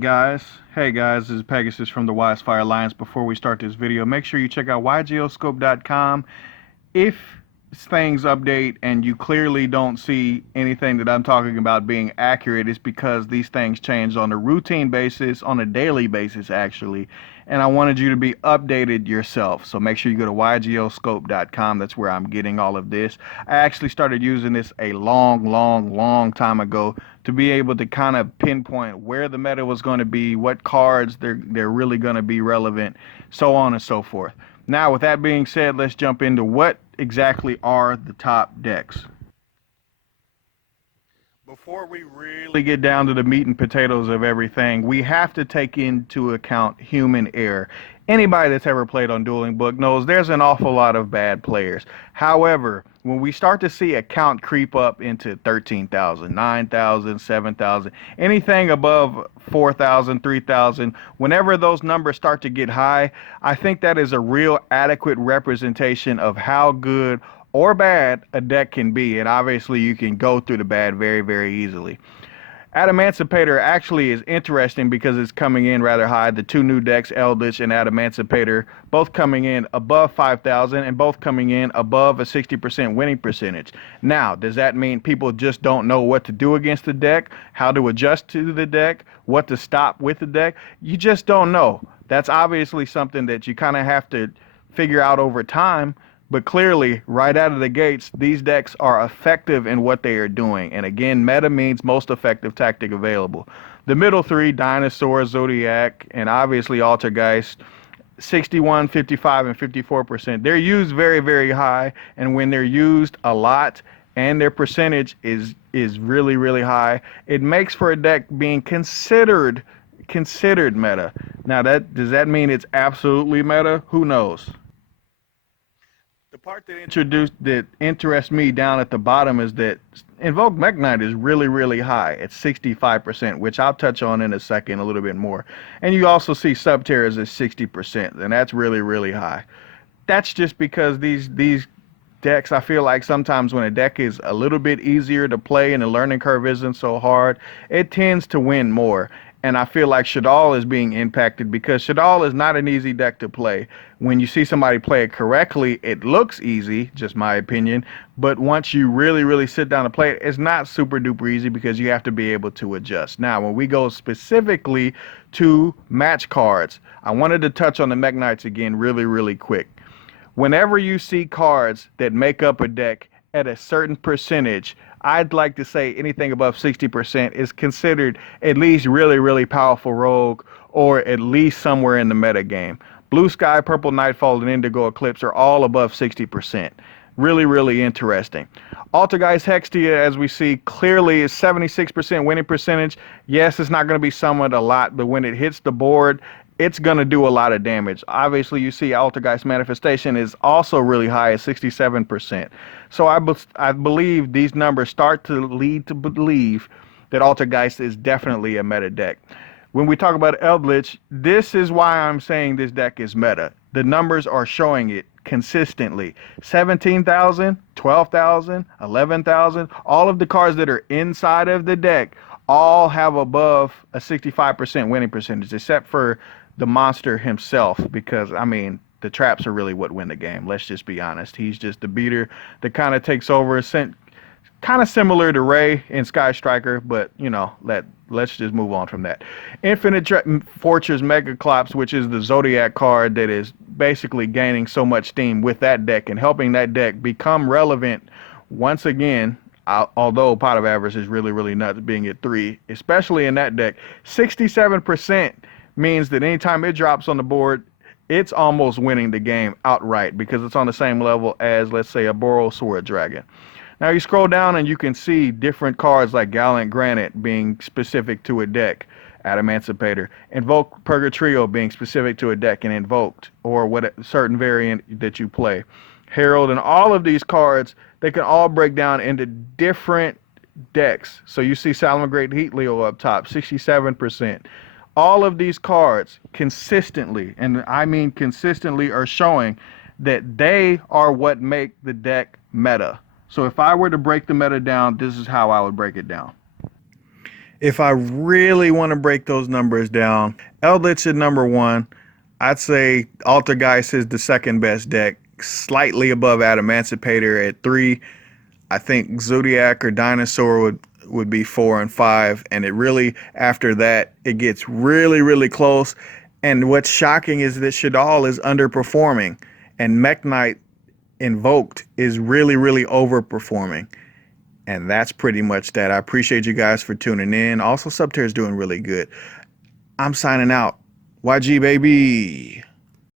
Hey guys, this is Pegasus from the Wisefire Alliance. Before we start this video, make sure you check out ygioscope.com. If things update and you clearly don't see anything that I'm talking about being accurate, it's because these things change on a routine basis, on a daily basis actually, and I wanted you to be updated yourself. So make sure you go to ygioscope.com. That's where I'm getting all of this. I actually started using this a long time ago to be able to kind of pinpoint where the meta was going to be, what cards they're really going to be relevant, so on and so forth. Now, with that being said, let's jump into what exactly are the top decks. Before we really get down to the meat and potatoes of everything, we have to take into account human error. Anybody that's ever played on Dueling Book knows there's an awful lot of bad players. However, when we start to see a count creep up into 13,000, 9,000, 7,000, anything above 4,000, 3,000, whenever those numbers start to get high, I think that is a real adequate representation of how good or bad a deck can be, and obviously you can go through the bad very easily. Adamancipator actually is interesting because it's coming in rather high. The two new decks, Eldritch and Adamancipator, both coming in above 5,000 and both coming in above a 60% winning percentage. Now, does that mean people just don't know what to do against the deck, how to adjust to the deck, what to stop with the deck? You just don't know. That's obviously something that you kind of have to figure out over time. But clearly, right out of the gates, these decks are effective in what they are doing. And again, meta means most effective tactic available. The middle three, Dinosaur, Zodiac, and obviously Altergeist, 61, 55, and 54%. They're used very high, and when they're used a lot and their percentage is really high, it makes for a deck being considered meta. Now, does that mean it's absolutely meta? Who knows? The part that interests me down at the bottom is that Invoke Mech Knight is really high at 65%, which I'll touch on in a second a little bit more. And you also see Subterrors at 60%, and that's really high. That's just because these decks, I feel like sometimes when a deck is a little bit easier to play and the learning curve isn't so hard, it tends to win more. And I feel like Shaddoll is being impacted because Shaddoll is not an easy deck to play. When you see somebody play it correctly, it looks easy, just my opinion. But once you really sit down to play it, it's not super duper easy because you have to be able to adjust. Now, when we go specifically to match cards, I wanted to touch on the Mech Knights again really quick. Whenever you see cards that make up a deck at a certain percentage, I'd like to say anything above 60% is considered at least really powerful rogue, or at least somewhere in the meta game. Blue Sky, Purple Nightfall, and Indigo Eclipse are all above 60%. Really interesting. Altergeist Hextia, as we see, clearly is 76% winning percentage. Yes, it's not going to be summoned a lot, but when it hits the board, it's going to do a lot of damage. Obviously, you see Altergeist Manifestation is also really high at 67%. So I believe these numbers start to lead to believe that Altergeist is definitely a meta deck. When we talk about Eldritch, this is why I'm saying this deck is meta. The numbers are showing it consistently. 17,000, 12,000, 11,000, all of the cards that are inside of the deck all have above a 65% winning percentage, except for the monster himself, because I mean the traps are really what win the game. Let's just be honest. He's just the beater that kind of takes over, kind of similar to Ray in Sky Striker, but you know, let's just move on from that. Infinite Fortress Megaclops, which is the Zodiac card that is basically gaining so much steam with that deck and helping that deck become relevant once again. Although Pot of Avarice is really nuts being at 3, especially in that deck, 67% means that anytime it drops on the board, it's almost winning the game outright because it's on the same level as, let's say, a Borosword Dragon. Now you scroll down and you can see different cards like Gallant Granite being specific to a deck, Adamancipator, Invoke Purgatrio being specific to a deck and invoked, or what a certain variant that you play. Herald, and all of these cards, they can all break down into different decks. So you see Salamangreat Heatleo up top, 67%. All of these cards consistently, and I mean consistently, are showing that they are what make the deck meta. So if I were to break the meta down, this is how I would break it down. If I really want to break those numbers down, Eldritch at number one. I'd say Altergeist is the second best deck, slightly above Adamancipator at three. I think Zodiac or Dinosaur would be four and five, and it really after that it gets really close. And what's shocking is that Shadal is underperforming, and Mech Knight Invoked is really overperforming. And that's pretty much that. I appreciate you guys for tuning in. Also, Subterra is doing really good. I'm signing out. YG baby.